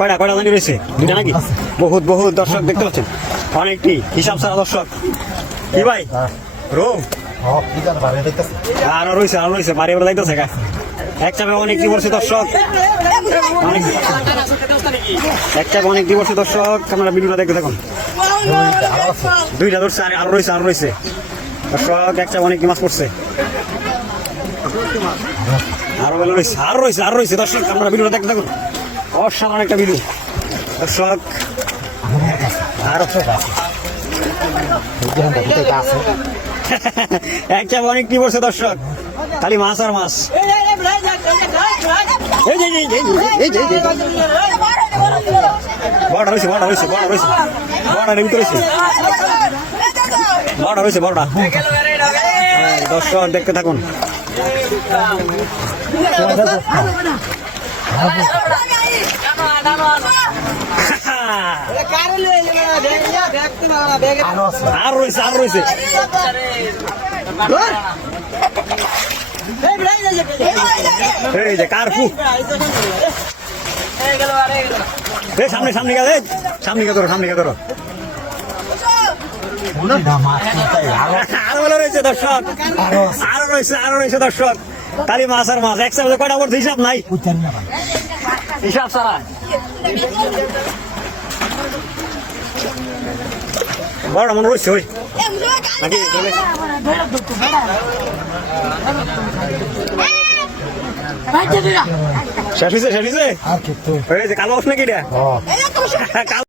কয়টা কয়টা বহুত বহুত দর্শক দেখতে পাচ্ছেন। অনেকটি হিসাব সারা দর্শক। কি ভাই? রোম? আরও রয়েছে আরও রয়েছে। বাড়ি যাইতেছে গা। এক চাপে অনেক কি দর্শক। এক চাপে অনেক কি দর্শক। আপনারা ভিডিওটা দেখতে থাকুন। দুইটা ধরছে, আর আরও রয়েছে আরও রয়েছে। দর্শক, এক অনেক কি মাছ পড়ছে আরও বেলা রয়েছে, আরও রয়েছে আরও রয়েছে। দর্শক, আপনারা ভিডিওটা দেখতে থাকুন। অসাধারণ একটা ভিডিও দর্শক, আরও এক চাপে অনেক কি বলছে দর্শক? খালি মাছ আর মাছ। বড়টা রয়েছে বড়টা রয়েছে বড়টা রয়েছে। বড়টা ভিতরে রয়েছে বড়টা রয়েছে, বড়টা। দর্শক, দেখতে থাকুন। আর রয়েছে আর রয়েছে এই যে কার ফু এই সামনে সামনে গেলে সামনে গে সামনে গে ধরো আরও বলে রয়েছে দর্শক আরও রয়েছে আরও রয়েছে দর্শক। কালি মাছ আর মাছ একসাথে কয়টা হিসাব নাই। হিসাব সারা বড় মনে রয়েছে ওই। নাকি? শেষ হয়েছে শেষ হয়েছে কালো নাকি এটা কালো